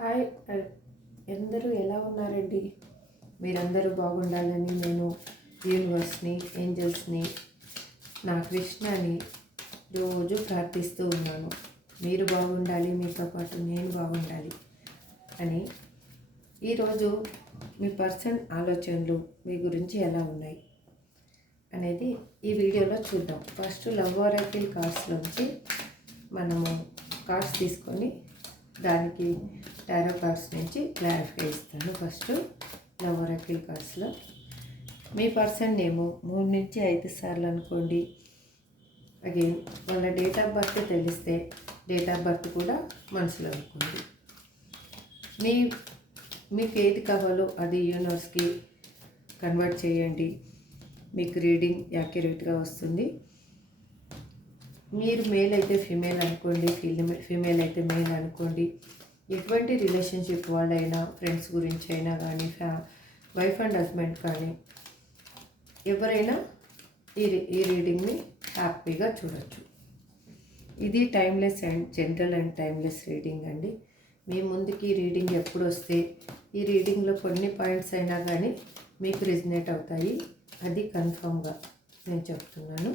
Hi అందరూ ఎలా ఉన్నారండి? మీరందరూ బాగుండాలని నేను యూనివర్స్ని, ఏంజల్స్ని, నా కృష్ణని రోజు ప్రార్థిస్తూ ఉన్నాను. మీరు బాగుండాలి, మీతో పాటు నేను బాగుండాలి అని. ఈరోజు మీ పర్సన్ ఆలోచనలు మీ గురించి ఎలా ఉన్నాయి అనేది ఈ వీడియోలో చూద్దాం. ఫస్ట్ లవ్ ఆరాకిల్ కార్డ్స్లోంచి మనము కార్డ్స్ తీసుకొని దానికి టారో కార్డ్స్ నుంచి క్లారిఫై ఇస్తాను. ఫస్ట్ లవ్ ఆరాకిల్ కార్డ్స్లో మీ పర్సన్ నేము 3 నుంచి 5 సార్లు అనుకోండి. అగైన్ వాళ్ళ డేట్ ఆఫ్ బర్త్ తెలిస్తే డేట్ ఆఫ్ బర్త్ కూడా మనసులో అనుకోండి. మీకు ఏది కావాలో అది యూనివర్స్కి కన్వర్ట్ చేయండి. మీకు రీడింగ్ యాక్యురేట్గా వస్తుంది. మీరు మేల్ అయితే ఫిమేల్ అనుకోండి, ఫిమేల్ అయితే మేల్ అనుకోండి. ఎటువంటి రిలేషన్షిప్ వాళ్ళైనా, ఫ్రెండ్స్ గురించి అయినా కానీ, వైఫ్ అండ్ హస్బెండ్ కానీ ఎవరైనా ఈ రీడింగ్ని హ్యాపీగా చూడొచ్చు. ఇది timeless and general and timeless reading అండి. మీ ముందుకి రీడింగ్ ఎప్పుడు వస్తే ఈ రీడింగ్లో కొన్ని పాయింట్స్ అయినా కానీ మీకు రిజనేట్ అవుతాయి. అది కన్ఫర్మ్గా నేను చెప్తున్నాను.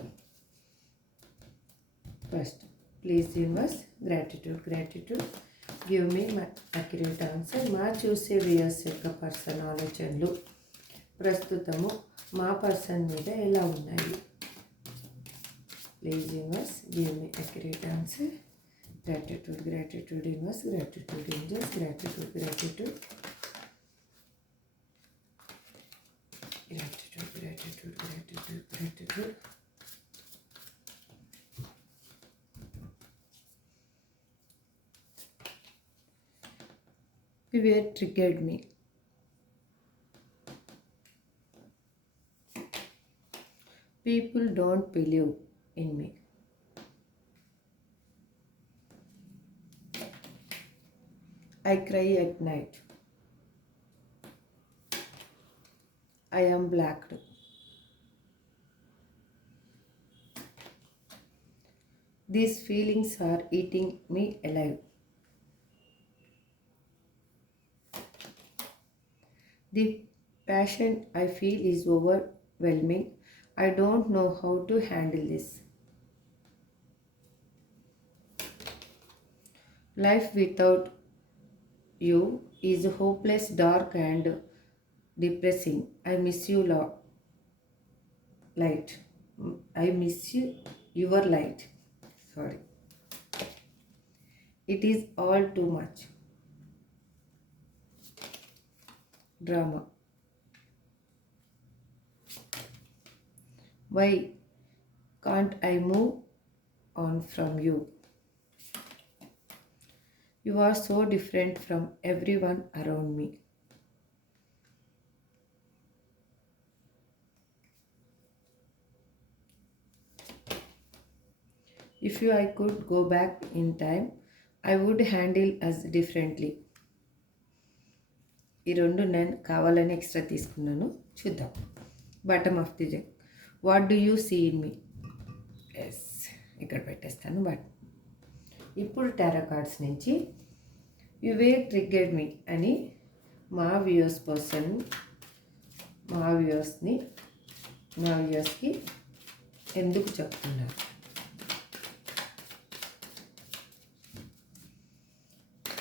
First please universe, gratitude give me my accurate answer. మా చూసే వ్యూయర్స్ యొక్క పర్సన్ ఆలోచనలు ప్రస్తుతము మా పర్సన్ మీద ఎలా ఉన్నాయి? Please universe, give me accurate answer. Gratitude universe, gratitude angels, gratitude Fear triggered me. People don't believe in me. I cry at night. I am blacked. These feelings are eating me alive. The passion I feel is overwhelming. I don't know how to handle this. Life without you is hopeless, dark and depressing. I miss you, light. I miss you, your light. Sorry. It is all too much. Drama. Why can't I move on from you? You are so different from everyone around me. If I could go back in time, I would handle us differently. ఈ రెండు నేను కావాలని extra తీసుకున్నాను. చూద్దాం. Bottom of the deck. What do you see in me? Yes, ఇక్కడ పెట్టేస్తాను. But ఇప్పుడు tarot cards నుంచి యు వేర్ ట్రిగ్గర్డ్ మీ అని మా వ్యూయర్స్కి ఎందుకు చెప్తున్నారు?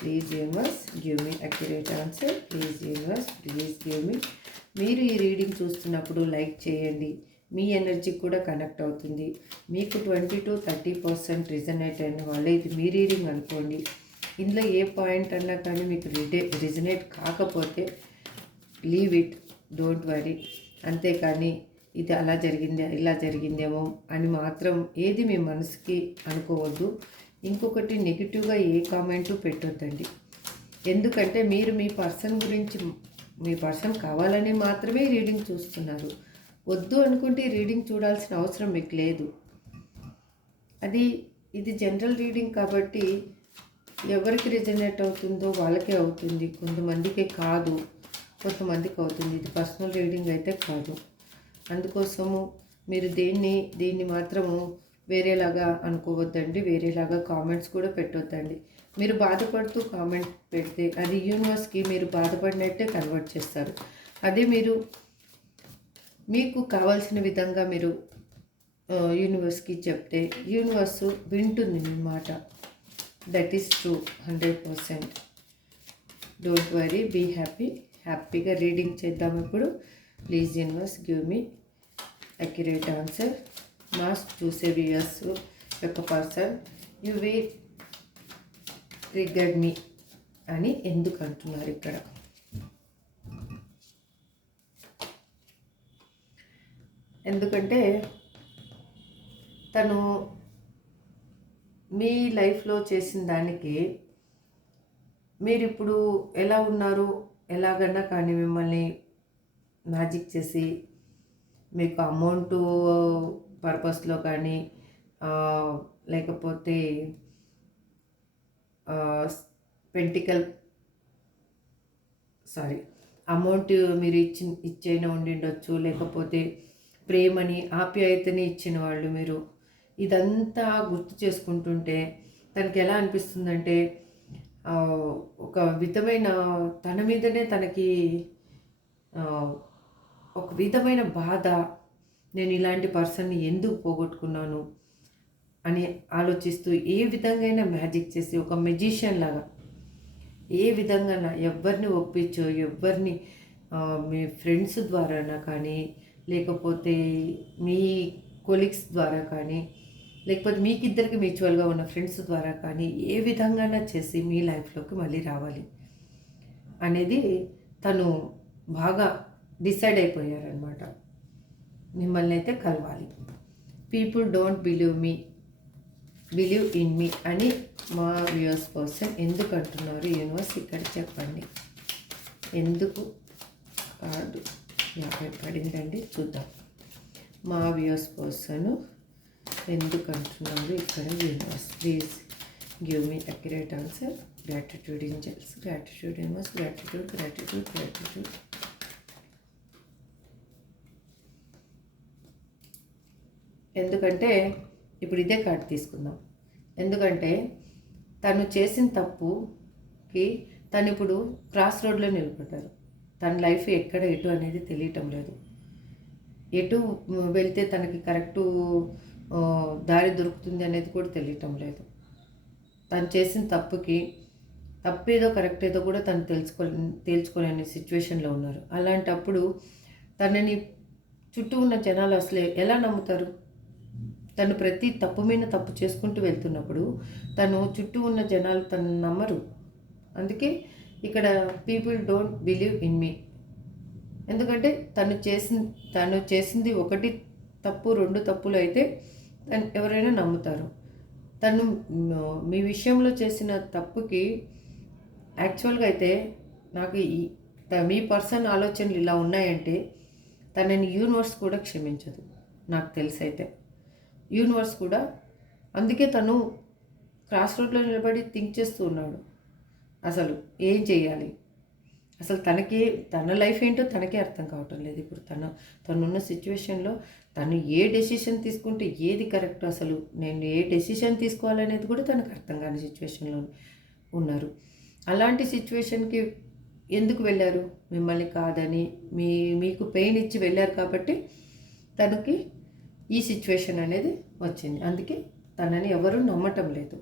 Please universe, give me accurate answer. Please universe, please give me. మీరు ఈ రీడింగ్ చూస్తున్నప్పుడు లైక్ చేయండి. మీ ఎనర్జీ కూడా కనెక్ట్ అవుతుంది. మీకు 20-30% రిజనేట్ అయిన వాళ్ళే ఇది మీ రీడింగ్ అనుకోండి. ఇందులో ఏ పాయింట్ అన్నా కానీ మీకు రిజనేట్ కాకపోతే లీవ్ ఇట్, డోంట్ వరీ. అంతేకాని ఇది అలా జరిగిందే, ఇలా జరిగిందేమో అని మాత్రం ఏది మీ మనసుకి అనుకోవద్దు. ఇంకొకటి, నెగిటివ్గా ఏ కామెంటు పెట్టొద్దండి. ఎందుకంటే మీరు మీ పర్సన్ గురించి, మీ పర్సన్ కావాలని మాత్రమే రీడింగ్ చూస్తున్నారు. వద్దు అనుకుంటే రీడింగ్ చూడాల్సిన అవసరం మీకు లేదు. ఇది జనరల్ రీడింగ్ కాబట్టి ఎవరికి రిజనేట్ అవుతుందో వాళ్ళకే అవుతుంది. కొంతమందికి కాదు, కొంతమందికి అవుతుంది. ఇది పర్సనల్ రీడింగ్ అయితే కాదు. అందుకోసము మీరు దీన్ని మాత్రము వేరేలాగా అనుకోవద్దండి, వేరేలాగా కామెంట్స్ కూడా పెట్టొద్దండి. మీరు బాధపడుతూ కామెంట్ పెడితే అది యూనివర్స్కి మీరు బాధపడినట్టే కన్వర్ట్ చేస్తారు. అదే మీరు మీకు కావాల్సిన విధంగా మీరు యూనివర్స్కి చెప్తే యూనివర్స్ వింటుంది మీ మాట. That is true 100%. Don't worry, be happy. హ్యాపీగా రీడింగ్ చేద్దాం ఇప్పుడు. Please universe give me accurate answer. మాస్ చూసే వ్యూయర్స్ యొక్క person you we triggered me అని ఎందుకు అంటున్నారు ఇక్కడ? ఎందుకంటే తను మీ లైఫ్లో చేసిన దానికి మీరు ఇప్పుడు ఎలా ఉన్నారు, ఎలాగన్నా కానీ మిమ్మల్ని మ్యాజిక్ చేసి మీకు అమౌంట్ పర్పస్లో కానీ లేకపోతే పెంటికల్ అమౌంట్ మీరు ఇచ్చైనా ఉండిండొచ్చు, లేకపోతే ప్రేమని ఆప్యాయతని ఇచ్చిన వాళ్ళు మీరు. ఇదంతా గుర్తు చేసుకుంటుంటే తనకి ఎలా అనిపిస్తుందంటే ఒక విధమైన తన మీదనే తనకి ఒక విధమైన బాధ, నేను ఇలాంటి పర్సన్ని ఎందుకు పోగొట్టుకున్నాను అని ఆలోచిస్తూ ఏ విధంగా మ్యాజిక్ చేసి ఒక మెజిషియన్ లాగా ఏ విధంగా ఎవరిని ఒప్పించో, ఎవరిని మీ ఫ్రెండ్స్ ద్వారానా కానీ, లేకపోతే మీ కొలీగ్స్ ద్వారా కానీ, లేకపోతే మీకిద్దరికి మ్యూచువల్గా ఉన్న ఫ్రెండ్స్ ద్వారా కానీ ఏ విధంగా చేసి మీ లైఫ్లోకి మళ్ళీ రావాలి అనేది తను బాగా డిసైడ్ అయిపోయారనమాట. మిమ్మల్ని అయితే కలవాలి. People don't believe in me అని మా వ్యూయర్స్ పర్సన్ ఎందుకు అంటున్నారు? యూనివర్స్ ఇక్కడ చెప్పండి. ఎందుకు కార్డు 50 పడిందండి, చూద్దాం. మా వ్యూయర్స్ పర్సన్ ఎందుకు అంటున్నారు ఇక్కడ? Universe please give me accurate answer. Gratitude angels, gratitude universe, gratitude. ఎందుకంటే ఇప్పుడు ఇదే కార్డు తీసుకుందాం. ఎందుకంటే తను చేసిన తప్పుకి తను ఇప్పుడు క్రాస్ రోడ్లో నిలబడ్డారు. తన లైఫ్ ఎక్కడ ఎటు అనేది తెలియటం లేదు. ఎటు వెళ్తే తనకి కరెక్టు దారి దొరుకుతుంది అనేది కూడా తెలియటం లేదు. తను చేసిన తప్పుకి తప్పేదో కరెక్ట్ ఏదో కూడా తను తేల్చుకోలేని సిచ్యువేషన్లో ఉన్నారు. అలాంటప్పుడు తనని చుట్టూ ఉన్న జనాలు అసలు ఎలా నమ్ముతారు? తను ప్రతి తప్పు మీద తప్పు చేసుకుంటూ వెళ్తున్నప్పుడు తను చుట్టూ ఉన్న జనాలు తను నమ్మరు. అందుకే ఇక్కడ people don't believe in me. ఎందుకంటే తను చేసింది ఒకటి తప్పు, 2 తప్పులు అయితే ఎవరైనా నమ్ముతారు. తను మీ విషయంలో చేసిన తప్పుకి యాక్చువల్గా అయితే నాకు మీ పర్సన్ ఆలోచనలు ఇలా ఉన్నాయంటే తనని యూనివర్స్ కూడా క్షమించదు నాకు తెలిసి. అయితే యూనివర్స్ కూడా అందుకే తను క్రాస్ రోడ్లో నిలబడి థింక్ చేస్తూ ఉన్నాడు, అసలు ఏం చేయాలి, అసలు తన లైఫ్ ఏంటో తనకే అర్థం కావటం లేదు. ఇప్పుడు తనున్న సిచ్యువేషన్లో తను ఏ డెసిషన్ తీసుకుంటే ఏది కరెక్ట్, అసలు నేను ఏ డెసిషన్ తీసుకోవాలనేది కూడా తనకు అర్థం కాని సిచ్యువేషన్లో ఉన్నారు. అలాంటి సిచ్యువేషన్కి ఎందుకు వెళ్ళారు? మిమ్మల్ని కాదని మీకు పెయిన్ ఇచ్చి వెళ్ళారు కాబట్టి తనకి ఈ సిచ్యువేషన్ అనేది వచ్చింది. అందుకే తనని ఎవరు నమ్మటం లేదు.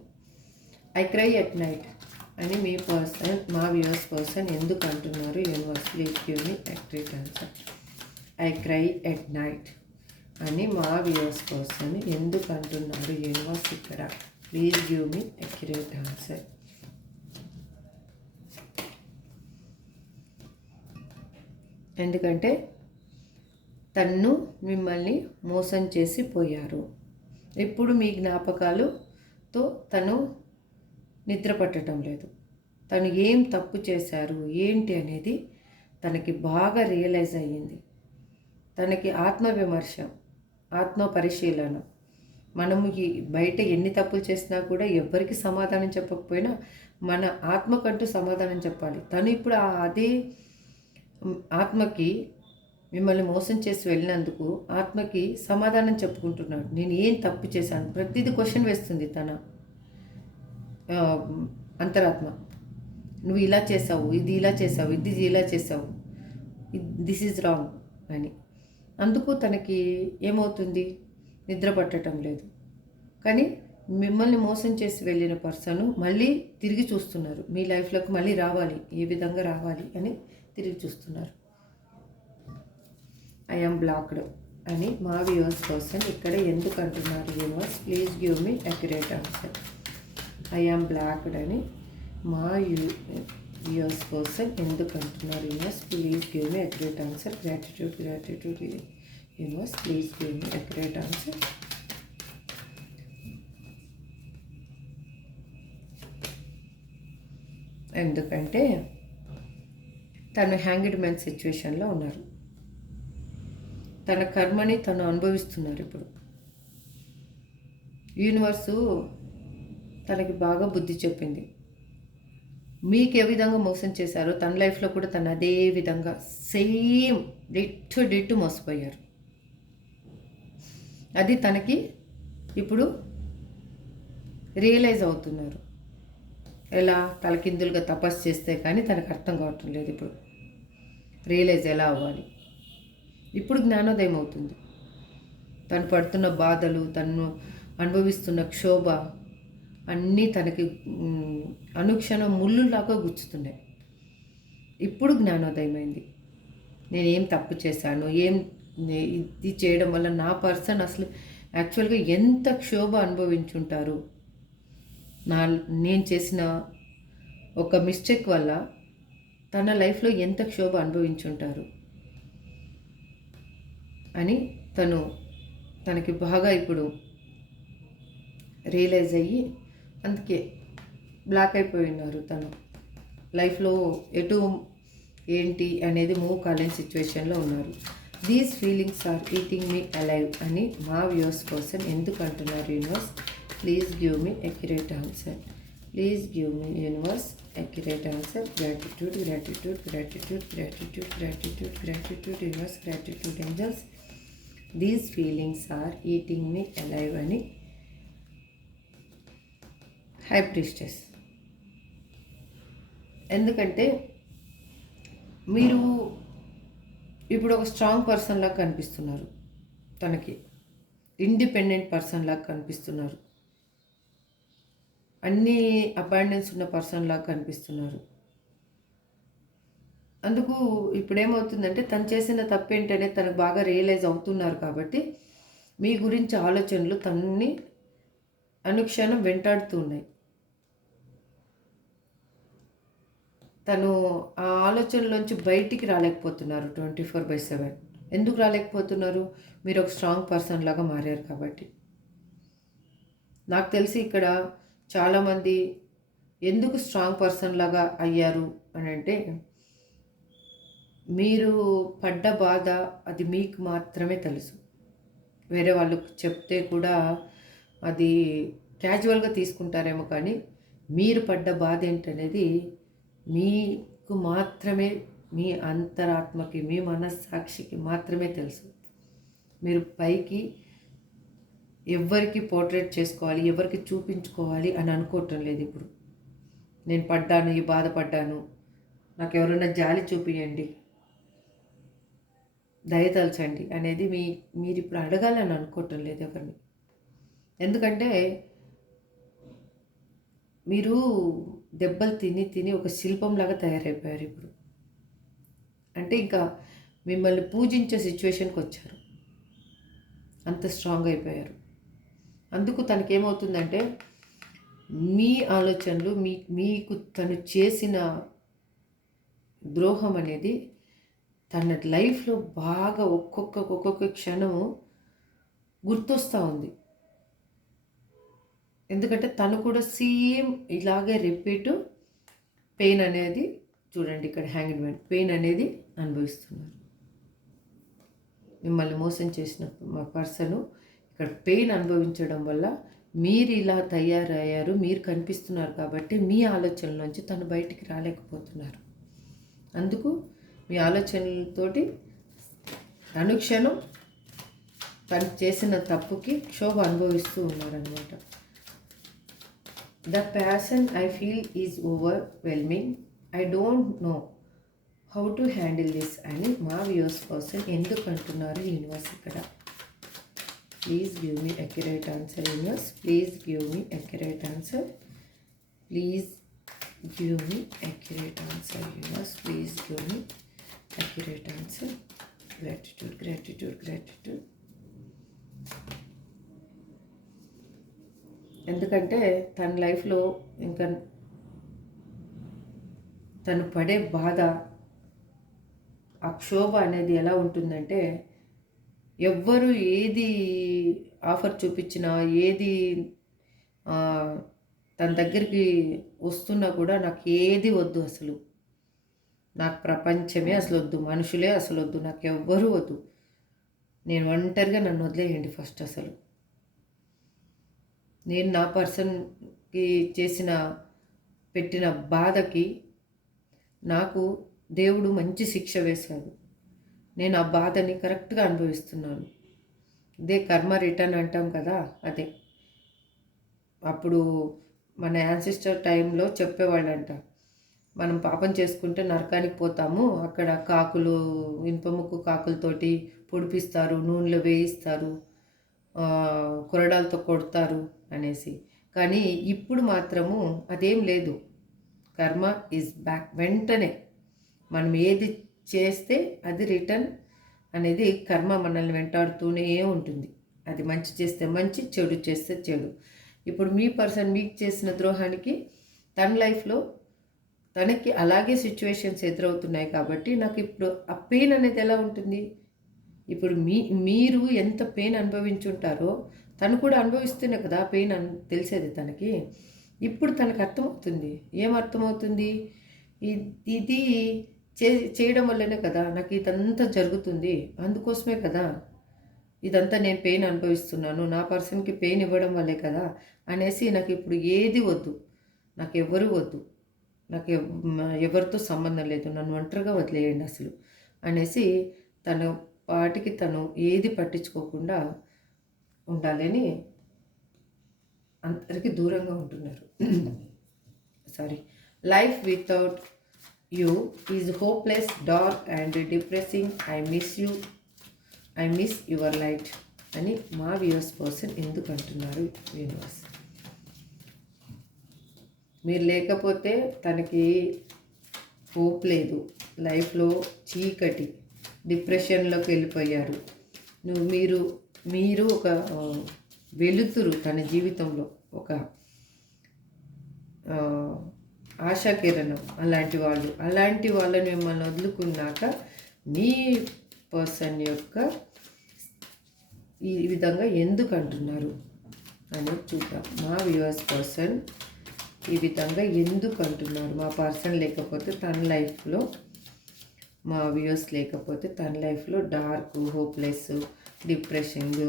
ఐ క్రై ఎట్ నైట్ అని మీ పర్సన్, మా వ్యూయర్స్ పర్సన్ ఎందుకు అంటున్నారు? Universe please give me accurate answer. I cry at night అని మా వ్యూయర్స్ పర్సన్ ఎందుకు అంటున్నారు? యూనివర్స్ ఇక్కడ please give me accurate answer. ఎందుకంటే తన్ను మిమ్మల్ని మోసం చేసి పోయారు. ఇప్పుడు మీ జ్ఞాపకాలతో తను నిద్ర పట్టడం లేదు. తను ఏం తప్పు చేశారు ఏంటి అనేది తనకి బాగా రియలైజ్ అయ్యింది. తనకి ఆత్మవిమర్శ, ఆత్మ పరిశీలన. మనము బయట ఎన్ని తప్పులు చేసినా కూడా ఎవ్వరికి సమాధానం చెప్పకపోయినా మన ఆత్మకంటూ సమాధానం చెప్పాలి. తను ఇప్పుడు అదే ఆత్మకి మిమ్మల్ని మోసం చేసి వెళ్ళినందుకు ఆత్మకి సమాధానం చెప్పుకుంటున్నాడు. నేను ఏం తప్పు చేశాను, ప్రతిదీ క్వశ్చన్ వేస్తుంది తన అంతరాత్మ. నువ్వు ఇలా చేసావు, ఇది ఇలా చేసావు, ఇది ఇలా చేసావు, దిస్ ఈజ్ రాంగ్ అని. అందుకు తనకి ఏమవుతుంది, నిద్ర పట్టడం లేదు. కానీ మిమ్మల్ని మోసం చేసి వెళ్ళిన పర్సన్ మళ్ళీ తిరిగి చూస్తున్నారు, మీ లైఫ్లోకి మళ్ళీ రావాలి, ఏ విధంగా రావాలి అని తిరిగి చూస్తున్నారు. ఐ యామ్ బ్లాక్డ్ అని మా వ్యూవర్స్ కోసం ఇక్కడ ఎందుకు అంటున్నారు universe? Please give me accurate answer. I am blocked అని మా వ్యూవర్స్ కోసం ఎందుకు అంటున్నారు universe? Please give me accurate answer. Gratitude universe, please give me accurate answer. ఎందుకంటే తను హ్యాంగ్డ్ మ్యాన్ సిచ్యువేషన్లో ఉన్నారు. తన కర్మని తను అనుభవిస్తున్నారు. ఇప్పుడు యూనివర్సు తనకి బాగా బుద్ధి చెప్పింది. మీకు ఏ విధంగా మోసం చేశారో తన లైఫ్లో కూడా తను అదే విధంగా సేమ్ డిట్టు మోసపోయారు. అది తనకి ఇప్పుడు రియలైజ్ అవుతున్నారు. ఎలా? తలకిందులుగా తపస్సు చేస్తే కానీ తనకు అర్థం కావటం లేదు. ఇప్పుడు రియలైజ్ ఎలా అవ్వాలి? ఇప్పుడు జ్ఞానోదయం అవుతుంది. తను పడుతున్న బాధలు, తను అనుభవిస్తున్న క్షోభ అన్నీ తనకి అనుక్షణం ముళ్ళులాగా గుచ్చుతున్నాయి. ఇప్పుడు జ్ఞానోదయం అయింది. నేనేం తప్పు చేశాను, ఇది చేయడం వల్ల నా పర్సన్ అసలు యాక్చువల్గా ఎంత క్షోభ అనుభవించుంటారు, నేను చేసిన ఒక మిస్టేక్ వల్ల తన లైఫ్లో ఎంత క్షోభ అనుభవించుంటారు అని తనకి బాగా ఇప్పుడు రియలైజ్ అయ్యి అందుకే బ్లాక్ అయిపోయి ఉన్నారు. తను లైఫ్లో ఎటు ఏంటి అనేది మూవ్ కాలేని సిచ్యువేషన్లో ఉన్నారు. These feelings are eating me alive అని మా వ్యూవర్స్ కోసం ఎందుకు అంటున్నారు universe? Please give me accurate answer. Please give me universe accurate answer. Gratitude universe, gratitude angels. These feelings are eating me alive అని హై ప్రీస్టెస్. ఎందుకంటే మీరు ఇప్పుడు ఒక స్ట్రాంగ్ పర్సన్ లాగా కనిపిస్తున్నారు, తనకి ఇండిపెండెంట్ పర్సన్ లాగా కనిపిస్తున్నారు, అన్నీ అబాండెన్స్ ఉన్న పర్సన్ లాగా కనిపిస్తున్నారు. అందుకు ఇప్పుడేమవుతుందంటే తను చేసిన తప్పేంటనే తనకు బాగా రియలైజ్ అవుతున్నారు. కాబట్టి మీ గురించి ఆలోచనలు తనని అనుక్షణం వెంటాడుతూ ఉన్నాయి. తను ఆ ఆలోచనలోంచి బయటికి రాలేకపోతున్నారు 24/7. ఎందుకు రాలేకపోతున్నారు? మీరు ఒక స్ట్రాంగ్ పర్సన్ లాగా మారారు కాబట్టి. నాకు తెలిసి ఇక్కడ చాలామంది ఎందుకు స్ట్రాంగ్ పర్సన్ లాగా అయ్యారు అని అంటే, మీరు పడ్డ బాధ అది మీకు మాత్రమే తెలుసు. వేరే వాళ్ళకు చెప్తే కూడా అది క్యాజువల్గా తీసుకుంటారేమో, కానీ మీరు పడ్డ బాధ ఏంటనేది మీకు మాత్రమే, మీ అంతరాత్మకి, మీ మనస్సాక్షికి మాత్రమే తెలుసు. మీరు పైకి ఎవరికి పోర్ట్రేట్ చేసుకోవాలి, ఎవరికి చూపించుకోవాలి అని అనుకోవటం లేదు. ఇప్పుడు నేను పడ్డాను, ఈ బాధపడ్డాను, నాకు ఎవరైనా జాలి చూపించండి, దయతలచండి అనేది మీరు ఇప్పుడు అడగాలని అనుకోవటం లేదు ఎవరిని. ఎందుకంటే మీరు దెబ్బలు తిని ఒక శిల్పంలాగా తయారైపోయారు ఇప్పుడు. అంటే ఇంకా మిమ్మల్ని పూజించే సిచ్యువేషన్కి వచ్చారు, అంత స్ట్రాంగ్ అయిపోయారు. అందుకు తనకేమవుతుందంటే మీ ఆలోచనలు, మీకు తను చేసిన ద్రోహం అనేది తన లైఫ్లో బాగా ఒక్కొక్క క్షణము గుర్తొస్తూ ఉంది. ఎందుకంటే తను కూడా సేమ్ ఇలాగే రిపీట్ పెయిన్ అనేది, చూడండి ఇక్కడ హ్యాంగ్డ్ మ్యాన్ పెయిన్ అనేది అనుభవిస్తున్నారు. మిమ్మల్ని మోసం చేసిన మా పర్సను ఇక్కడ పెయిన్ అనుభవించడం వల్ల మీరు ఇలా తయారయ్యారు, మీరు కనిపిస్తున్నారు కాబట్టి మీ ఆలోచనలోంచి తను బయటికి రాలేకపోతున్నారు. అందుకు మీ ఆలోచనలతోటి అనుక్షణం తను చేసిన తప్పుకి క్షోభ అనుభవిస్తూ ఉన్నారనమాట. The passion I feel is overwhelming, I don't know how to handle this అని మా వ్యూస్ పర్సన్ ఎందుకు అంటున్నారు యూనివర్స్ ఇక్కడ. Please give me accurate answer universe, please give me accurate answer, please give me accurate answer universe, please give me accurate answer. Gratitude gratitude gratitude. ఎందుకంటే తన లైఫ్లో ఇంకా తను పడే బాధ, ఆ క్షోభ అనేది ఎలా ఉంటుందంటే, ఎవ్వరు ఏది ఆఫర్ చూపించినా, ఏది తన దగ్గరికి వస్తున్నా కూడా నాకు ఏది వద్దు, అసలు నాకు ప్రపంచమే అసలు వద్దు, మనుషులే అసలు వద్దు, నాకు ఎవ్వరూ వద్దు, నేను ఒంటరిగా నన్ను వదిలేయండి ఫస్ట్. అసలు నేను నా పర్సన్కి పెట్టిన బాధకి నాకు దేవుడు మంచి శిక్ష వేశాడు. నేను ఆ బాధని కరెక్ట్గా అనుభవిస్తున్నాను. ఇదే కర్మ రిటర్న్ అంటాం కదా, అదే. అప్పుడు మన యాన్సిస్టర్ టైంలో చెప్పేవాళ్ళంట, మనం పాపం చేసుకుంటే నరకానికి పోతాము, అక్కడ కాకులు, ఇనుపముక్కు కాకులతోటి పొడిపిస్తారు, నూనెలో వేయిస్తారు, కొరడాలతో కొడతారు అనేసి. కానీ ఇప్పుడు మాత్రము అదేం లేదు. కర్మ ఈజ్ బ్యాక్. వెంటనే మనం ఏది చేస్తే అది రిటర్న్ అనేది కర్మ మనల్ని వెంటాడుతూనే ఉంటుంది. అది మంచి చేస్తే మంచి, చెడు చేస్తే చెడు. ఇప్పుడు మీ పర్సన్ మీకు చేసిన ద్రోహానికి తన లైఫ్లో తనకి అలాగే సిచ్యువేషన్స్ ఎదురవుతున్నాయి కాబట్టి నాకు ఇప్పుడు ఆ పెయిన్ అనేది ఎలా ఉంటుంది. ఇప్పుడు మీరు ఎంత పెయిన్ అనుభవించుంటారో తను కూడా అనుభవిస్తూనే కదా పెయిన్ తెలిసేది తనకి. ఇప్పుడు తనకు అర్థమవుతుంది. ఏం అర్థమవుతుంది? ఇది చేయడం వల్లనే కదా నాకు ఇదంతా జరుగుతుంది, అందుకోసమే కదా ఇదంతా నేను పెయిన్ అనుభవిస్తున్నాను, నా పర్సన్కి పెయిన్ ఇవ్వడం వల్లే కదా అనేసి నాకు ఇప్పుడు ఏది వద్దు, నాకు ఎవ్వరూ వద్దు, నాకు ఎవరితో సంబంధం లేదు, నన్ను ఒంటరిగా వదిలేయండి అసలు అనేసి తన వాటికి తను ఏది పట్టించుకోకుండా ఉండాలని అందరికీ దూరంగా ఉంటున్నారు. Sorry. Life without you is hopeless, dark and depressing, I miss your light అని మా వ్యూవర్స్ పర్సన్ ఎందుకు అంటున్నారు యూనివర్స్. మీరు లేకపోతే తనకి హోప్ లేదు, లైఫ్లో చీకటి, డిప్రెషన్లోకి వెళ్ళిపోయారు. మీరు ఒక వెలుతురు తన జీవితంలో, ఒక ఆశాకిరణం. అలాంటి వాళ్ళని మిమ్మల్ని వదులుకున్నాక మీ పర్సన్ యొక్క ఈ విధంగా ఎందుకు అంటున్నారు అనేది చూద్దాం. మా వ్యూవర్స్ పర్సన్ ఈ విధంగా ఎందుకు అంటున్నారు. మా పర్సన్ లేకపోతే తన లైఫ్లో, మా వ్యూవర్స్ లేకపోతే తన లైఫ్లో డార్క్, హోప్లెస్, డిప్రెషన్గ్,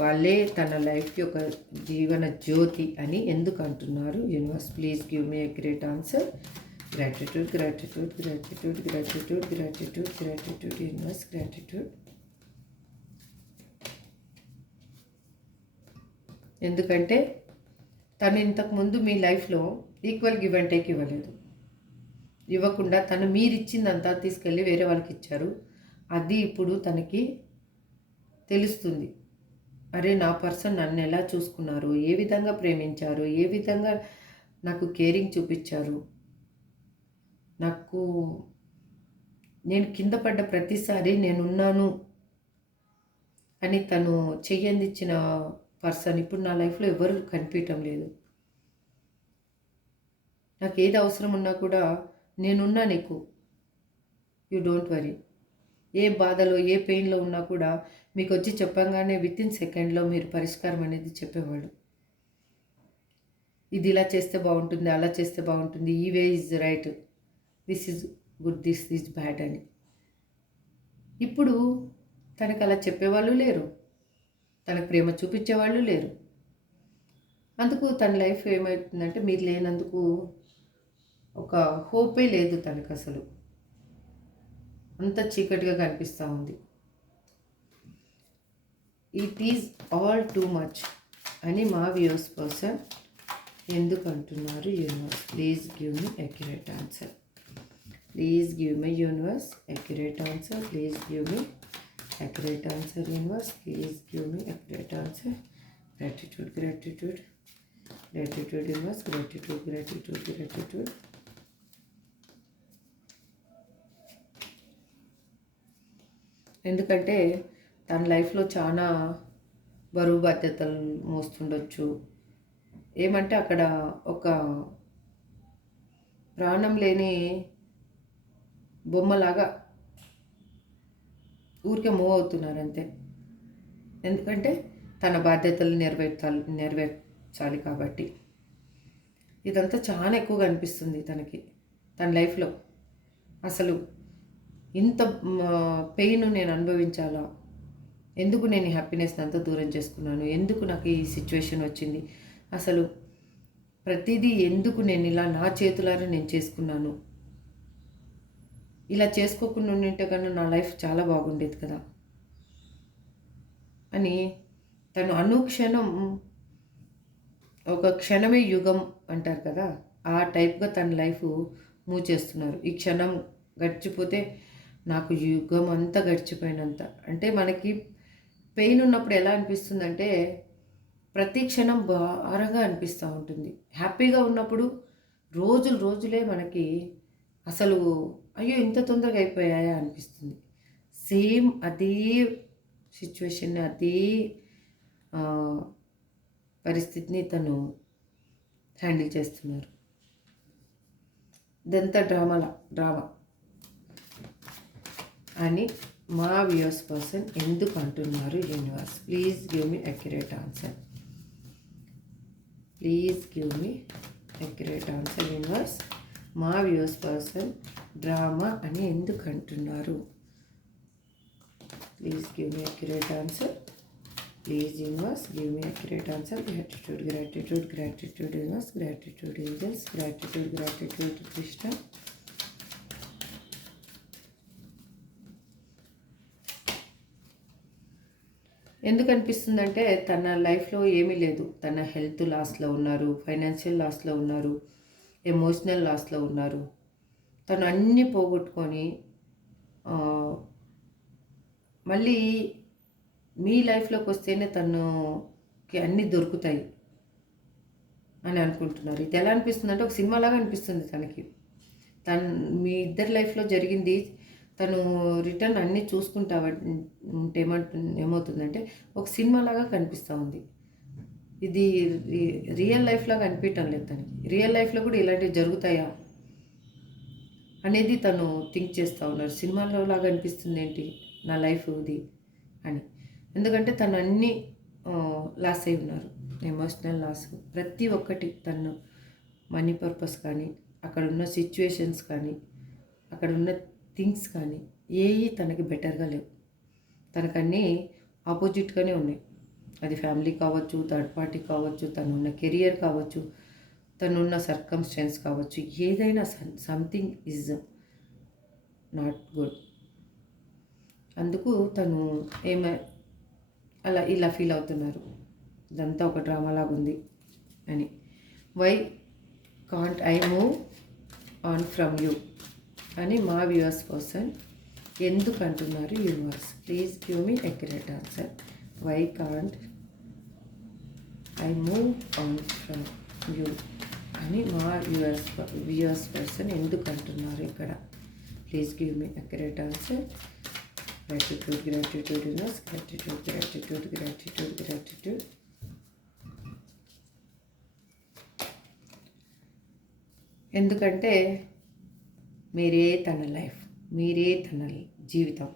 వాళ్ళే తన లైఫ్ యొక్క జీవన జ్యోతి అని ఎందుకు అంటున్నారు universe. Please give me a great answer. Gratitude gratitude gratitude gratitude gratitude gratitude universe, gratitude. ఎందుకంటే తను ఇంతకుముందు మీ లైఫ్లో ఈక్వల్ గివ్ అండ్ టేక్ ఇవ్వకుండా తను మీరిచ్చిందంతా తీసుకెళ్ళి వేరే వాళ్ళకి ఇచ్చారు. అది ఇప్పుడు తనకి తెలుస్తుంది. అరే, నా పర్సన్ నన్ను ఎలా చూసుకున్నారు, ఏ విధంగా ప్రేమించారు, ఏ విధంగా నాకు కేరింగ్ చూపించారు, నేను కింద పడ్డ ప్రతిసారి నేనున్నాను అని తను చెయ్యందిచ్చిన పర్సన్ ఇప్పుడు నా లైఫ్లో ఎవరు కనిపించటం లేదు. నాకు ఏది అవసరం ఉన్నా కూడా నేనున్నా నీకు, యూ డోంట్ వరీ. ఏ బాధలో, ఏ పెయిన్లో ఉన్నా కూడా మీకు వచ్చి చెప్పంగానే వితిన్ సెకండ్లో మీరు పరిష్కారం అనేది చెప్పేవాళ్ళు. ఇది ఇలా చేస్తే బాగుంటుంది, అలా చేస్తే బాగుంటుంది, ఈ way is right, this is good, this is bad అని. ఇప్పుడు తనకు అలా చెప్పేవాళ్ళు లేరు, తనకు ప్రేమ చూపించేవాళ్ళు లేరు. అందుకు తన లైఫ్ ఏమవుతుందంటే మీరు లేనందుకు ఒక హోపే లేదు తనకు అసలు. అంత చీకటిగా కనిపిస్తూ ఉంది. It is all too much అని మా వ్యూస్ పర్సన్ ఎందుకు అంటున్నారు universe? Please give me accurate answer. Please give me universe accurate answer. Please give me accurate answer universe. Please give me accurate answer. Gratitude, gratitude, gratitude universe. Gratitude, gratitude, gratitude. ఎందుకంటే తన లైఫ్లో చాలా బరువు బాధ్యతలు మోస్తుండొచ్చు. ఏమంటే అక్కడ ఒక ప్రాణం లేని బొమ్మలాగా ఊరికే మూవ్ అవుతున్నారు అంతే. ఎందుకంటే తన బాధ్యతలు నెరవేర్చాలి కాబట్టి. ఇదంతా చాలా ఎక్కువగా అనిపిస్తుంది తనకి తన లైఫ్లో. అసలు ఇంత పెయిన్ నేను అనుభవించాలా? ఎందుకు నేను ఈ హ్యాపీనెస్ని అంతా దూరం చేసుకున్నాను? ఎందుకు నాకు ఈ సిచ్యువేషన్ వచ్చింది? అసలు ప్రతిదీ ఎందుకు నేను ఇలా నా చేతులారా నేను చేసుకున్నాను? ఇలా చేసుకోకుండా ఉండింటే కన్నా నా లైఫ్ చాలా బాగుండేది కదా అని తను అనుక్షణం, ఒక క్షణమే యుగం అంటారు కదా, ఆ టైప్గా తన లైఫ్ మూవ్ చేస్తున్నారు. ఈ క్షణం గడిచిపోతే నాకు యుగం అంతా గడిచిపోయినంత. అంటే మనకి పెయిన్ ఉన్నప్పుడు ఎలా అనిపిస్తుందంటే ప్రతి క్షణం భారంగా అనిపిస్తూ ఉంటుంది. హ్యాపీగా ఉన్నప్పుడు రోజులే మనకి అసలు అయ్యో ఇంత తొందరగా అయిపోయాయా అనిపిస్తుంది. సేమ్ అదే సిచ్యువేషన్, అదే పరిస్థితిని తను హ్యాండిల్ చేస్తున్నారు. ఇదంతా డ్రామా అని మా వ్యూయర్స్ పర్సన్ ఎందుకు అంటున్నారు universe? Please give me accurate answer. Please give me accurate answer universe. మా వ్యూయర్స్ పర్సన్ డ్రామా అని ఎందుకు అంటున్నారు? Please give me accurate answer. Please universe give me accurate answer. Gratitude, gratitude, gratitude universe. Gratitude angels. Gratitude, gratitude Krishna. ఎందుకు అనిపిస్తుందంటే తన లైఫ్లో ఏమీ లేదు. తన హెల్త్ లాస్లో ఉన్నారు, ఫైనాన్షియల్ లాస్లో ఉన్నారు, ఎమోషనల్ లాస్లో ఉన్నారు. తను అన్నీ పోగొట్టుకొని మళ్ళీ మీ లైఫ్లోకి వస్తేనే తనకి అన్నీ దొరుకుతాయి అని అనుకుంటున్నారు. ఇది ఎలా అనిపిస్తుంది అంటే ఒక సినిమాలాగా అనిపిస్తుంది తనకి. మీ ఇద్దరి లైఫ్లో జరిగింది తను రిటర్న్ అన్నీ చూసుకుంటా ఉంటే ఏమవుతుందంటే ఒక సినిమాలాగా కనిపిస్తూ ఉంది. ఇది రియల్ లైఫ్లాగా అనిపించడం లేదు తనకి. రియల్ లైఫ్లో కూడా ఇలాంటివి జరుగుతాయా అనేది తను థింక్ చేస్తూ ఉన్నారు. సినిమాలో లాగా అనిపిస్తుంది ఏంటి నా లైఫ్ ఇది అని. ఎందుకంటే తను అన్నీ లాస్ అయి ఉన్నారు, ఎమోషనల్ లాస్ ప్రతి ఒక్కటి. తను మనీ పర్పస్ కానీ, అక్కడ ఉన్న సిచ్యువేషన్స్ కానీ, అక్కడ ఉన్న థింగ్స్ కానీ ఏవి తనకి బెటర్గా లేవు. తనకన్నీ ఆపోజిట్గానే ఉన్నాయి. అది ఫ్యామిలీ కావచ్చు, థర్డ్ పార్టీ కావచ్చు, తనున్న కెరియర్ కావచ్చు, తనున్న సర్కమ్స్టెన్స్ కావచ్చు, ఏదైనా సంథింగ్ ఈజ్ నాట్ గుడ్. అందుకు తను ఇలా ఫీల్ అవుతున్నారు. ఇదంతా ఒక డ్రామా లాగా ఉంది అని. Why can't I move on from you అని మా వ్యూయర్స్ పర్సన్ ఎందుకు అంటున్నారు universe? Please give me accurate answer. Why can't I move on from you అని మా వ్యూయర్స్ పర్సన్ ఎందుకు అంటున్నారు ఇక్కడ? Please give me accurate answer. Gratitude, gratitude universe. Gratitude, gratitude, gratitude, gratitude. ఎందుకంటే మీరే తన లైఫ్, మీరే తన జీవితం.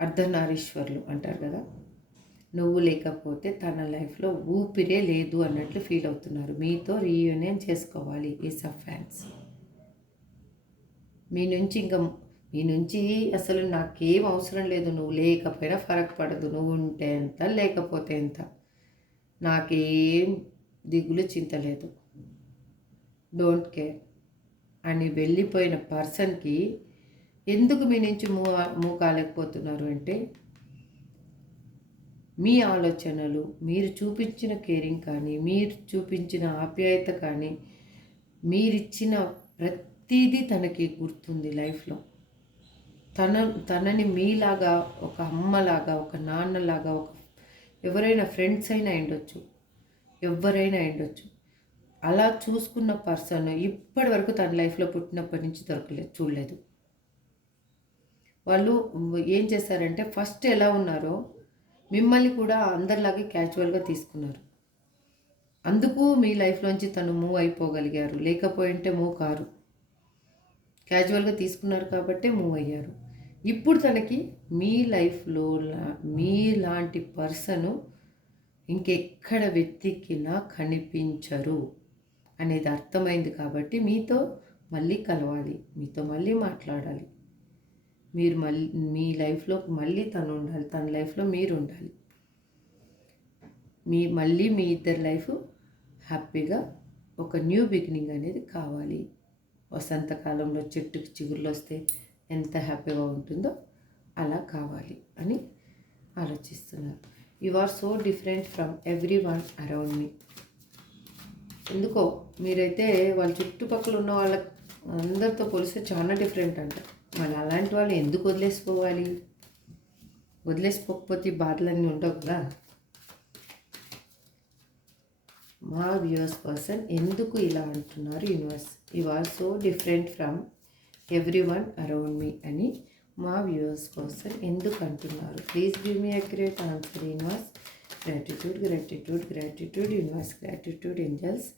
అర్ధనారీశ్వర్లు అంటారు కదా, నువ్వు లేకపోతే తన లైఫ్లో ఊపిరే లేదు అన్నట్లు ఫీల్ అవుతున్నారు. మీతో రీయూనియన్ చేసుకోవాలి ఈస్ ఆఫ్ ఫ్యాన్స్. మీ నుంచి అసలు నాకేం అవసరం లేదు, నువ్వు లేకపోయినా ఫరక్ పడదు, నువ్వు ఉంటే ఎంత లేకపోతే ఎంత, నాకేం దిగులు చింత లేదు, డోంట్ కేర్ అని వెళ్ళిపోయిన పర్సన్కి ఎందుకు మీ నుంచి మూవ్ కాలేకపోతున్నారు అంటే మీ ఆలోచనలు, మీరు చూపించిన కేరింగ్ కానీ, మీరు చూపించిన ఆప్యాయత కానీ, మీరిచ్చిన ప్రతిదీ తనకి గుర్తుంది లైఫ్లో. తనని మీలాగా ఒక అమ్మలాగా, ఒక నాన్నలాగా, ఎవరైనా ఫ్రెండ్స్ అయినా ఉండొచ్చు, ఎవరైనా ఉండొచ్చు, అలా చూసుకున్న పర్సన్ ఇప్పటి వరకు తన లైఫ్లో పుట్టినప్పటి నుంచి చూడలేదు. వాళ్ళు ఏం చేశారంటే ఫస్ట్ ఎలా ఉన్నారో మిమ్మల్ని కూడా అందరిలాగే క్యాజువల్గా తీసుకున్నారు. అందుకు మీ లైఫ్లోంచి తను మూవ్ అయిపోగలిగారు, లేకపోయింటే మూవ్ కారు. క్యాజువల్గా తీసుకున్నారు కాబట్టే మూవ్ అయ్యారు. ఇప్పుడు తనకి మీ లైఫ్లో మీలాంటి పర్సను ఇంకెక్కడ వెతికినా కనిపించరు అనేది అర్థమైంది కాబట్టి మీతో మళ్ళీ కలవాలి, మీతో మళ్ళీ మాట్లాడాలి. మీరు మీ లైఫ్లో మళ్ళీ తను ఉండాలి, తన లైఫ్లో మీరు ఉండాలి. మళ్ళీ మీ ఇద్దరి లైఫ్ హ్యాపీగా ఒక న్యూ బిగినింగ్ అనేది కావాలి. వసంతకాలంలో చెట్టుకి చిగుర్లు వస్తే ఎంత హ్యాపీగా ఉంటుందో అలా కావాలి అని ఆలోచిస్తున్నారు. You are so different from everyone around me. ఎందుకో మీరైతే వాళ్ళ చుట్టుపక్కల ఉన్న వాళ్ళ అందరితో పోలిస్తే చాలా డిఫరెంట్ అంట. మరి అలాంటి వాళ్ళు ఎందుకు వదిలేసిపోవాలి? వదిలేసిపోకపోతే బాధలన్నీ ఉండవు కదా. మా వ్యూవర్స్ పర్సన్ ఎందుకు ఇలా అంటున్నారు universe? You are so different from everyone around me అని మా వ్యూవర్స్ పర్సన్ ఎందుకు అంటున్నారు? Please give me accurate answer universe. Gratitude, gratitude, gratitude universe, gratitude angels.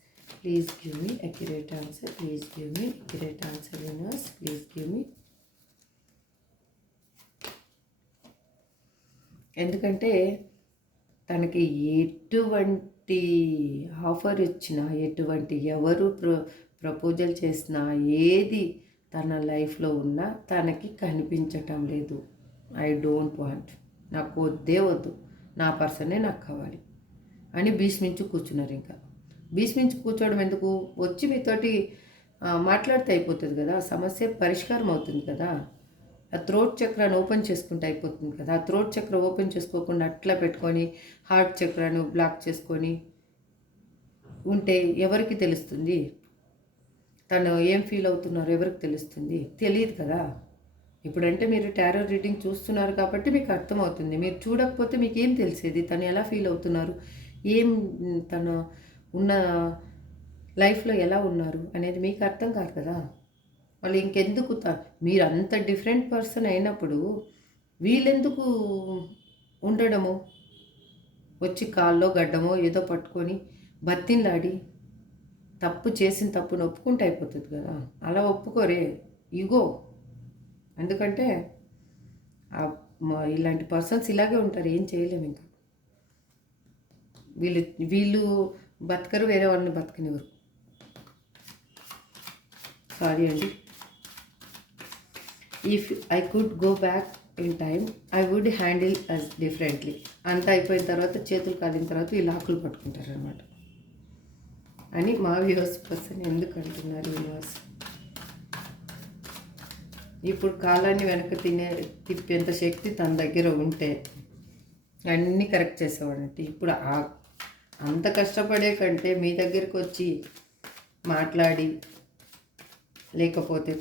Please give me accurate answer. Please give me accurate answer universe. Please give me. ఎందుకంటే తనకి ఎటువంటి offer ఇచ్చినా, ఎటువంటి ఎవరు ప్రపోజల్ చేసినా, ఏది తన లైఫ్లో ఉన్నా తనకి కనిపించటం లేదు. ఐ డోంట్ వాంట్, నాకు వద్దే వద్దు, నా పర్సనే నాకు కావాలి అని భీష్మించి కూర్చున్నారు. ఇంకా భీష్మించి కూర్చోవడం ఎందుకు? వచ్చి మీతోటి మాట్లాడితే అయిపోతుంది కదా, సమస్య పరిష్కారం అవుతుంది కదా. ఆ థ్రోట్ చక్రాన్ని ఓపెన్ చేసుకుంటే అయిపోతుంది కదా. ఆ థ్రోట్ చక్ర ఓపెన్ చేసుకోకుండా అట్లా పెట్టుకొని హార్ట్ చక్రాన్ని బ్లాక్ చేసుకొని ఉంటే ఎవరికి తెలుస్తుంది? తను ఏం ఫీల్ అవుతున్నారో ఎవరికి తెలుస్తుంది? తెలియదు కదా. ఇప్పుడంటే మీరు టారో రీడింగ్ చూస్తున్నారు కాబట్టి మీకు అర్థమవుతుంది. మీరు చూడకపోతే మీకు ఏం తెలిసేది? తను ఎలా ఫీల్ అవుతున్నారు, ఏం తను ఉన్న లైఫ్లో ఎలా ఉన్నారు అనేది మీకు అర్థం కాదు కదా. వాళ్ళు ఇంకెందుకు మీరు అంత డిఫరెంట్ పర్సన్ అయినప్పుడు వీళ్ళెందుకు ఉండడము? వచ్చి కాల్లో గడ్డమో ఏదో పట్టుకొని బతిన్లాడి తప్పు చేసిన తప్పును ఒప్పుకుంటే అయిపోతుంది కదా. అలా ఒప్పుకోరే, ఇగో. ఎందుకంటే ఇలాంటి పర్సన్స్ ఇలాగే ఉంటారు, ఏం చేయలేము. ఇంకా వీళ్ళు బతకరు, వేరే వాళ్ళని బతకనివ్వరు. సారీ అండి. If I could go back in time I would handle us differently. అంతా అయిపోయిన తర్వాత, చేతులు కాలిన తర్వాత వీళ్ళు ఆకులు పట్టుకుంటారు అనమాట అని మా వ్యూవర్స్ పర్సన్ ఎందుకు అంటున్నారు యూనివర్స్? ఇప్పుడు కాలాన్ని వెనక తిప్పేంత శక్తి తన దగ్గర ఉంటే అన్నీ కరెక్ట్ చేసేవాడంటే, ఇప్పుడు అంత కష్టపడే కంటే మీ దగ్గరికి వచ్చి మాట్లాడి, లేకపోతే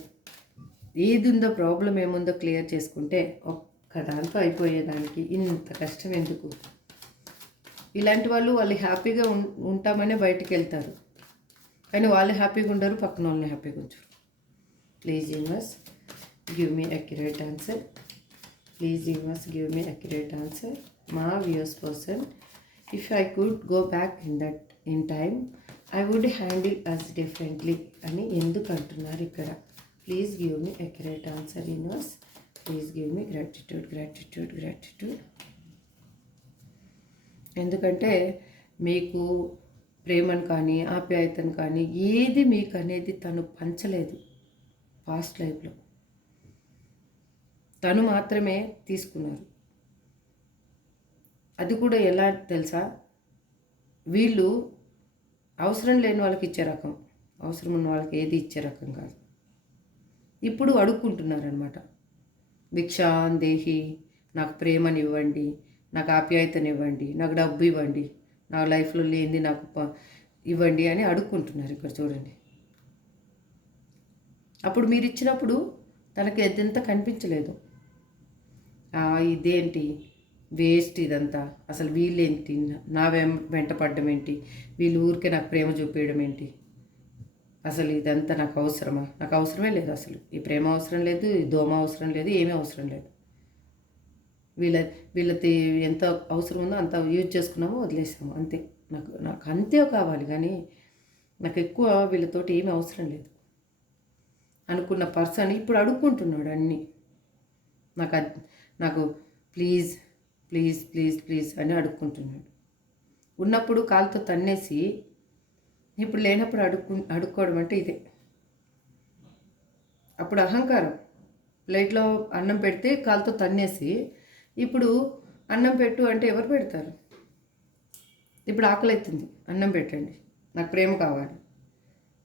ఏది ఉందో ప్రాబ్లం ఏముందో క్లియర్ చేసుకుంటే ఒక్కదాంతో అయిపోయేదానికి ఇంత కష్టం ఎందుకు? ఇలాంటి వాళ్ళు హ్యాపీగా ఉంటామనే బయటికి వెళ్తారు, కానీ వాళ్ళు హ్యాపీగా ఉండరు, పక్కన వాళ్ళని హ్యాపీగా ఉంచరు. Please universe give me accurate answer. Please universe give me accurate answer. మా viewers person, if I could go back in time I would handle us differently అని ఎందుకు అంటున్నారు ఇక్కడ? Please give me accurate answer universe. Please give me gratitude, gratitude, gratitude. ఎందుకంటే మీకు ప్రేమను కానీ ఆప్యాయతను కానీ ఏది మీకు అనేది తను పంచలేదు పాస్ట్ లైఫ్లో. తను మాత్రమే తీసుకున్నారు. అది కూడా ఎలా తెలుసా? వీళ్ళు అవసరం లేని వాళ్ళకి ఇచ్చే రకం, అవసరం ఉన్న వాళ్ళకి ఏది ఇచ్చే రకం కాదు. ఇప్పుడు అడుక్కుంటున్నారనమాట. భిక్షాందేహి, నాకు ప్రేమనివ్వండి, నాకు ఆప్యాయతనివ్వండి, నాకు డబ్బు ఇవ్వండి, నా లైఫ్లో లేనిది నాకు ఇవ్వండి అని అడుక్కుంటున్నారు ఇక్కడ చూడండి. అప్పుడు మీరు ఇచ్చినప్పుడు తనకి అదంతా కనిపించలేదు. ఇదేంటి వేస్ట్ ఇదంతా, అసలు వీళ్ళేంటి నా వెంట పడ్డం ఏంటి, వీళ్ళు ఊరికే నాకు ప్రేమ చూపించడం ఏంటి, అసలు ఇదంతా నాకు అవసరమా, నాకు అవసరమే లేదు, అసలు ఈ ప్రేమ అవసరం లేదు, ఈ దోమ అవసరం లేదు, ఏమీ అవసరం లేదు. వీళ్ళకి ఎంత అవసరం ఉందో అంత యూజ్ చేసుకున్నామో వదిలేసాము అంతే. నాకు నాకు అంతే కావాలి, కానీ నాకు ఎక్కువ వీళ్ళతోటి ఏమీ అవసరం లేదు అనుకున్న పర్సన్ ఇప్పుడు అడుక్కుంటున్నాడు అన్నీ. నాకు ప్లీజ్ ప్లీజ్ ప్లీజ్ ప్లీజ్ అని అడుక్కుంటున్నాడు. ఉన్నప్పుడు కాలుతో తన్నేసి ఇప్పుడు లేనప్పుడు అడుక్కోవడం అంటే ఇదే. అప్పుడు అహంకారం. ప్లేట్లో అన్నం పెడితే కాలుతో తన్నేసి ఇప్పుడు అన్నం పెట్టు అంటే ఎవరు పెడతారు? ఇప్పుడు ఆకలి అవుతుంది, అన్నం పెట్టండి, నాకు ప్రేమ కావాలి,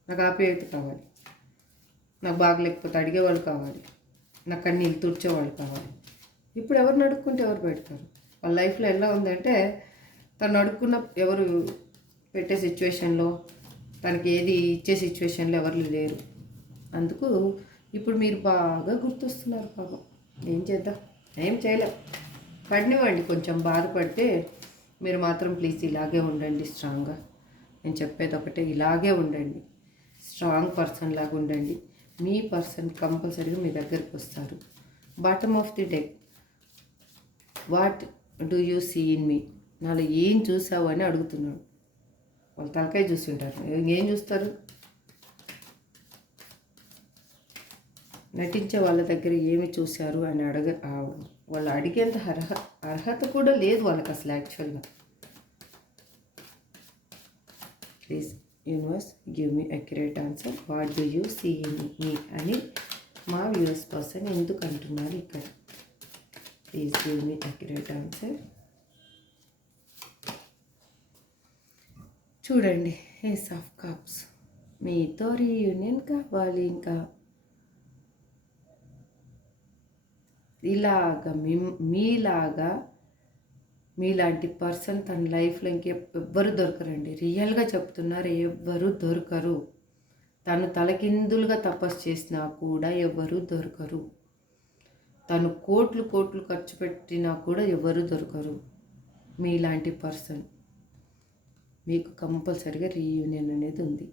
నాకు ఆప్యాయత కావాలి, నాకు బాగలేకపోతే అడిగేవాళ్ళు కావాలి, నాకు కన్నీళ్ళు తుడిచేవాళ్ళు కావాలి. ఇప్పుడు ఎవరిని అడుక్కుంటే ఎవరు పెడతారు? వాళ్ళ లైఫ్లో ఎలా ఉందంటే తను అడుక్కున్న ఎవరు పెట్టే సిచ్యువేషన్లో, తనకి ఏది ఇచ్చే సిచ్యువేషన్లో ఎవరు లేరు. అందుకు ఇప్పుడు మీరు బాగా గుర్తొస్తున్నారు పాపం. ఏం చేద్దాం, ఏం చేయలేం. పడినివ్వండి, కొంచెం బాధపడితే మీరు మాత్రం ప్లీజ్ ఇలాగే ఉండండి స్ట్రాంగ్గా. నేను చెప్పేది ఒకటే, ఇలాగే ఉండండి, స్ట్రాంగ్ పర్సన్ లాగా ఉండండి. మీ పర్సన్ కంపల్సరీగా మీ దగ్గరికి వస్తారు. Bottom of the deck, what do you see in me, నాలో ఏం చూసావు అని అడుగుతున్నాడు. వాళ్ళు తలకాయ చూస్తుంటారు, ఏం చూస్తారు? నటించే వాళ్ళ దగ్గర ఏమి చూశారు అని వాళ్ళు అడిగేంత అర్హత కూడా లేదు వాళ్ళకి అసలు యాక్చువల్గా. Please universe give me accurate answer, what do you see in me అని మా వ్యూవర్స్ పర్సన్ ఎందుకు అంటున్నారు ఇక్కడ. Please give me accurate answer. చూడండి, ఏస్ ఆఫ్ కప్స్, మీతో రీయూనియన్ కావాలి. ఇంకా ఇలాగా మీలాంటి పర్సన్ తన లైఫ్లో ఇంకెవ్వరు దొరకరండి. రియల్గా చెప్తున్నారు, ఎవ్వరు దొరకరు. తను తలకిందులుగా తపస్సు చేసినా కూడా ఎవరు దొరకరు. తను కోట్లు కోట్లు ఖర్చు పెట్టినా కూడా ఎవరు దొరకరు. మీలాంటి పర్సన్ మీకు కంపల్సరిగా రీయూనియన్ అనేది ఉంది.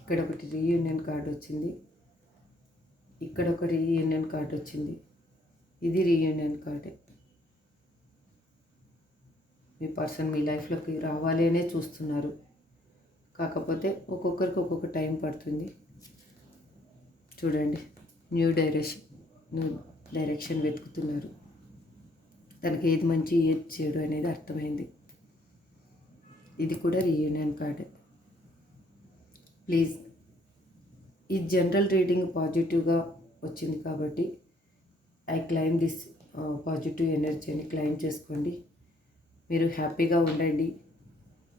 ఇక్కడ ఒకటి రీయూనియన్ కార్డు వచ్చింది, ఇక్కడ ఒక రీయూనియన్ కార్డు వచ్చింది. ఇది రీయూనియన్ కార్డే. మీ పర్సన్ మీ లైఫ్లోకి రావాలి అనే చూస్తున్నారు. కాకపోతే ఒక్కొక్కరికి ఒక్కొక్క టైం పడుతుంది. చూడండి, న్యూ డైరెక్షన్ వెతుకుతున్నారు. తనకి ఏది మంచి ఏది చెడు అనేది అర్థమైంది. ఇది కూడా రీయూనియన్ కార్డే. ప్లీజ్, ఈ జనరల్ రీడింగ్ పాజిటివ్గా వచ్చింది కాబట్టి I claim this positive energy అని క్లైమ్ చేసుకోండి. మీరు హ్యాపీగా ఉండండి.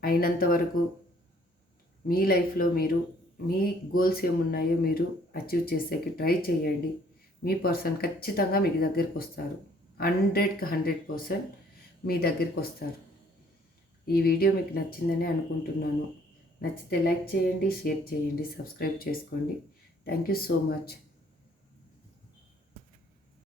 అయినంత వరకు మీ లైఫ్లో మీరు మీ గోల్స్ ఏమున్నాయో మీరు అచీవ్ చేసేకి ట్రై చేయండి. మీ పర్సన్ ఖచ్చితంగా మీ దగ్గరికి వస్తారు. 100కి 100% మీ దగ్గరికి వస్తారు. ఈ వీడియో మీకు నచ్చిందని అనుకుంటున్నాను. నచ్చితే లైక్ చేయండి, షేర్ చేయండి, సబ్స్క్రైబ్ చేసుకోండి. Thank you so much.